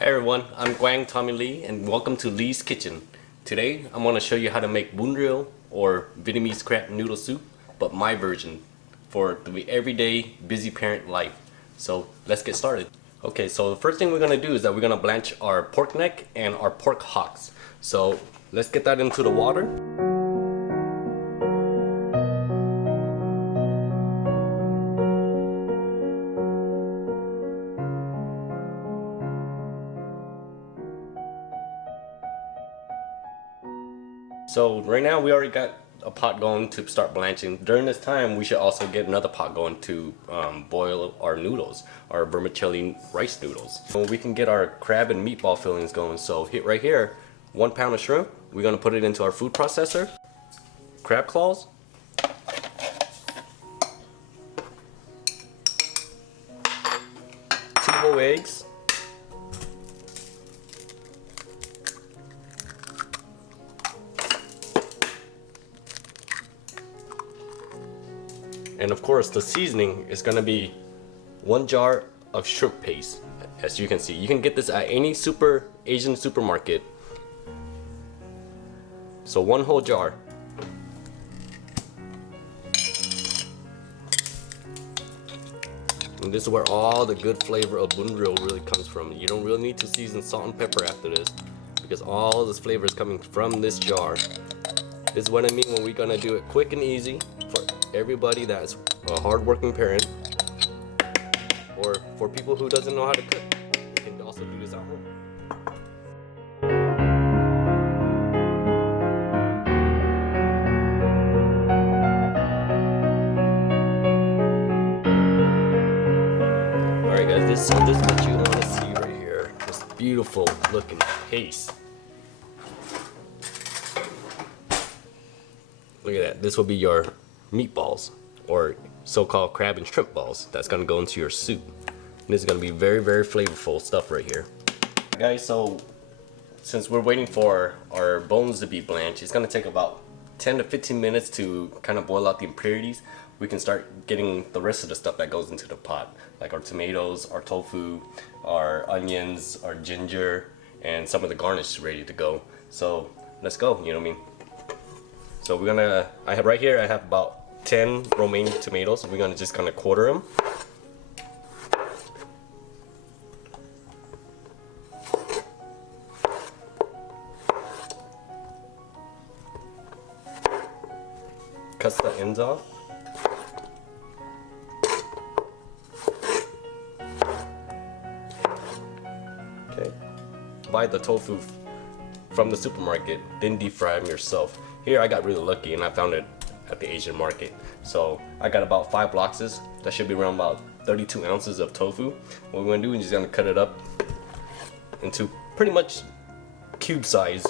Hi everyone, I'm Quang Tommy Lee and welcome to Lee's Kitchen. Today I'm going to show you how to make Bun Rieu or Vietnamese crab noodle soup, but my version for the everyday busy parent life. So let's get started. Okay, so the first thing we're going to do is that we're going to blanch our pork neck and our pork hocks. So let's get that into the water. So right now we already got a pot going to start blanching. During this time we should also get another pot going to boil our noodles, our vermicelli rice noodles. So we can get our crab and meatball fillings going. So right here, 1 pound of shrimp, we're going to put it into our food processor. Crab claws. 2 whole eggs. And of course the seasoning is going to be 1 jar of shrimp paste. As you can see, you can get this at any Asian supermarket. So 1 whole jar. And this is where all the good flavor of Bun Rieu really comes from. You don't really need to season salt and pepper after this, because all this flavor is coming from this jar. This is what I mean when we're gonna do it quick and easy for everybody that's a hard-working parent, or for people who doesn't know how to cook. You can also do this at home. Alright guys, this is what you want to see right here. This beautiful looking paste. Look at that. This will be your meatballs, or so-called crab and shrimp balls. That's gonna go into your soup. And this is gonna be very, very flavorful stuff right here. Guys, so since we're waiting for our bones to be blanched, it's gonna take about 10 to 15 minutes to kind of boil out the impurities. We can start getting the rest of the stuff that goes into the pot, like our tomatoes, our tofu, our onions, our ginger, and some of the garnish ready to go. So let's go, you know what I mean? So we're gonna, I have right here, I have about 10 romaine tomatoes. We're gonna just kind of quarter them. Cut the ends off. Okay. Buy the tofu from the supermarket, then deep fry them yourself. Here I got really lucky and I found it at the Asian market. So I got about 5 boxes. That should be around about 32 ounces of tofu. What we're gonna do is just gonna cut it up into pretty much cube size.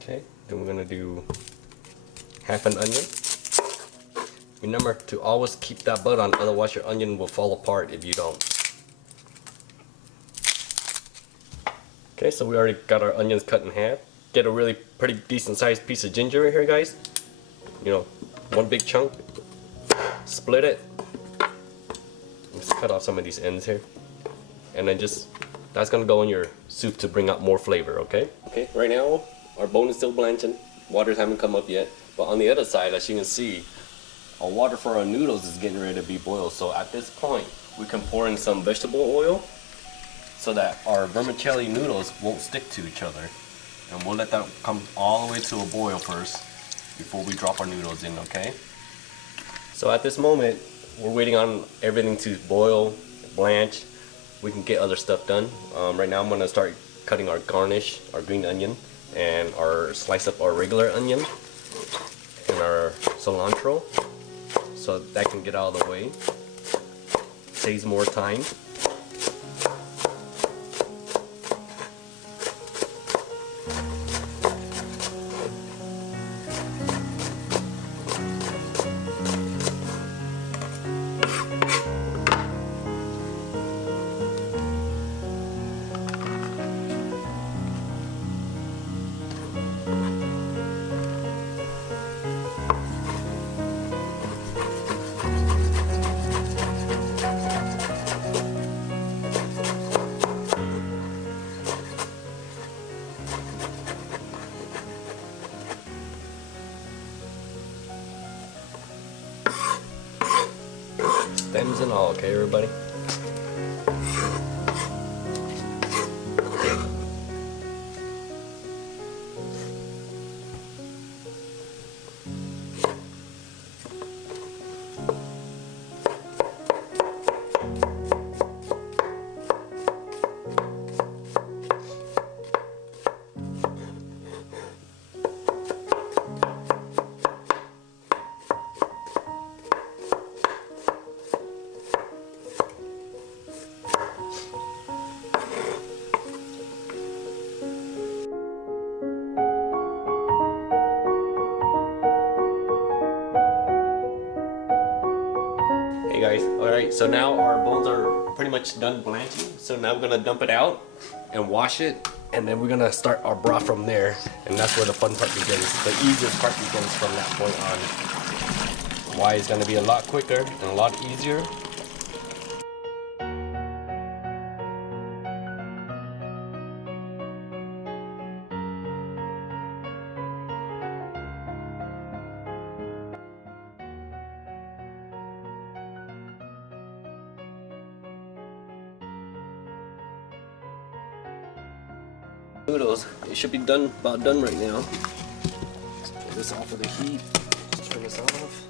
Okay, then we're gonna do half an onion. Remember to always keep that bud on, otherwise your onion will fall apart if you don't. Okay, so we already got our onions cut in half. Get a really pretty decent sized piece of ginger right here, guys. You know, 1 big chunk. Split it. Just cut off some of these ends here. And then that's gonna go in your soup to bring out more flavor, okay? Okay, right now our bone is still blanching. Waters haven't come up yet. But on the other side, as you can see, our water for our noodles is getting ready to be boiled. So at this point, we can pour in some vegetable oil so that our vermicelli noodles won't stick to each other. And we'll let that come all the way to a boil first before we drop our noodles in, okay? So at this moment, we're waiting on everything to boil, blanch. We can get other stuff done. Right now I'm gonna start cutting our garnish, our green onion, and slice up our regular onion and our cilantro, so that can get out of the way. Saves more time. bones and all, okay, everybody? Hey guys, alright, so now our bones are pretty much done blanching. So now we're gonna dump it out and wash it, and then we're gonna start our broth from there. And that's where the fun part begins. The easiest part begins from that point on. Why it's gonna be a lot quicker and a lot easier. Noodles, it should be done, about done right now. Let's pull this off of the heat. Just turn this off.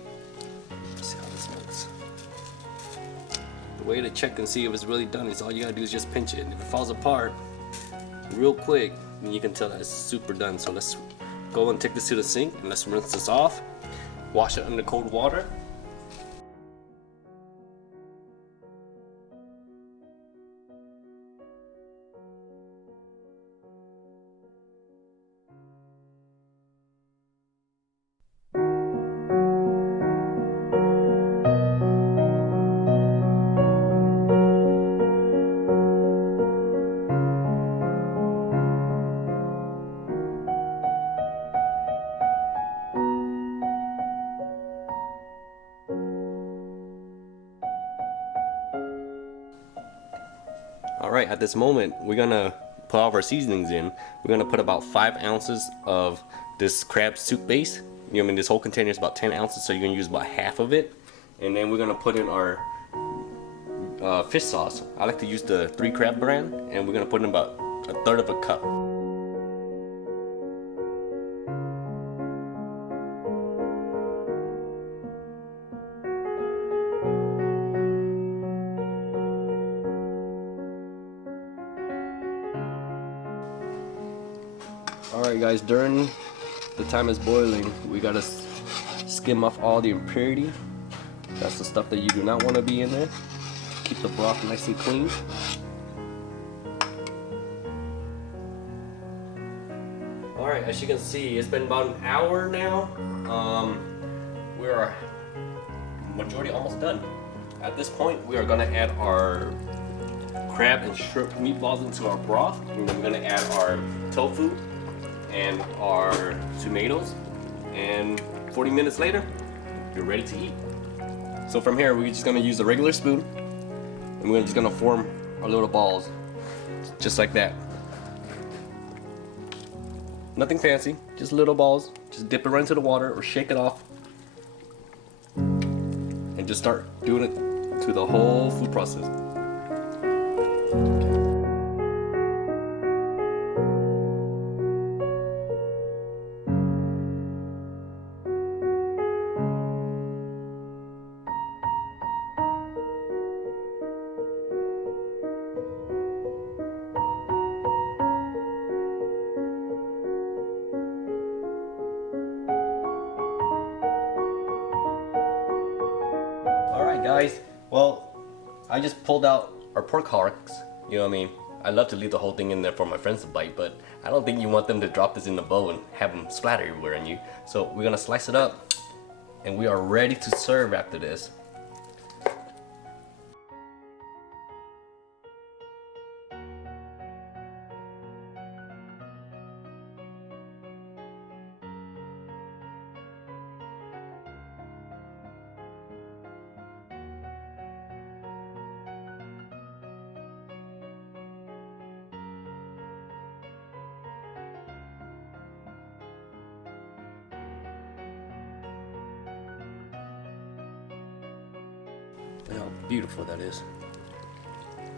Let's see how this looks. The way to check and see if it's really done is all you gotta do is just pinch it. And if it falls apart real quick, then you can tell that it's super done. So let's go and take this to the sink and let's rinse this off. Wash it under cold water. Alright, at this moment, we're gonna put all of our seasonings in. We're gonna put about 5 ounces of this crab soup base. You know what I mean? This whole container is about 10 ounces, so you're gonna use about half of it. And then we're gonna put in our fish sauce. I like to use the 3 Crab brand, and we're gonna put in about 1/3 of a cup. Alright guys, during the time it's boiling, we gotta skim off all the impurity. That's the stuff that you do not want to be in there. Keep the broth nice and clean. Alright, as you can see, it's been about an hour now. We are majority almost done. At this point, we are gonna add our crab and shrimp meatballs into our broth. And then we're gonna add our tofu and our tomatoes, and 40 minutes later, you're ready to eat. So from here, we're just gonna use a regular spoon, and we're just gonna form our little balls, just like that. Nothing fancy, just little balls. Just dip it right into the water or shake it off, and just start doing it through the whole food process. Alright guys, well, I just pulled out our pork hocks, you know what I mean? I love to leave the whole thing in there for my friends to bite, but I don't think you want them to drop this in the bowl and have them splatter everywhere on you. So we're gonna slice it up, and we are ready to serve after this. beautiful that is.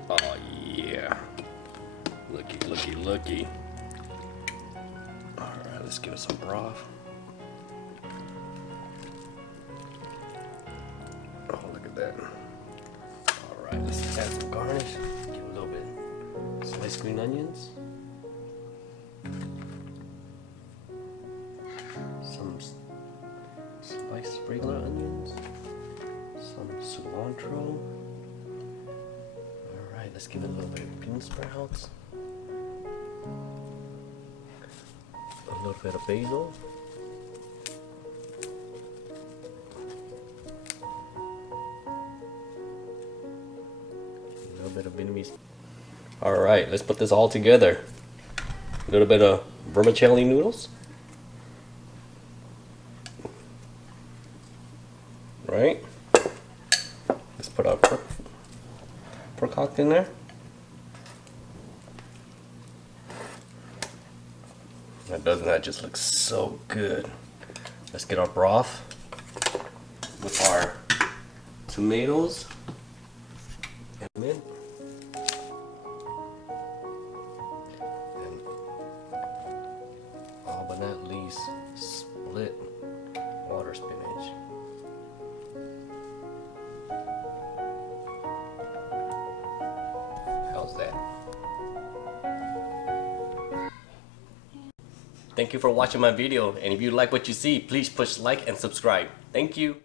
Oh yeah. Looky, looky, looky. Alright, let's give it some broth. Oh, look at that. Alright, let's add some garnish. Give a little bit sliced green onions. Some sliced regular onions. Some cilantro. Alright, let's give it a little bit of bean sprouts. A little bit of basil. A little bit of Vietnamese. Alright, let's put this all together. A little bit of vermicelli noodles. Right? Let's put our pork hock in there. Doesn't that just look so good? Let's get our broth with our tomatoes and mint. And all but not least, split water spinach. How's that? Thank you for watching my video, and if you like what you see, please push like and subscribe. Thank you.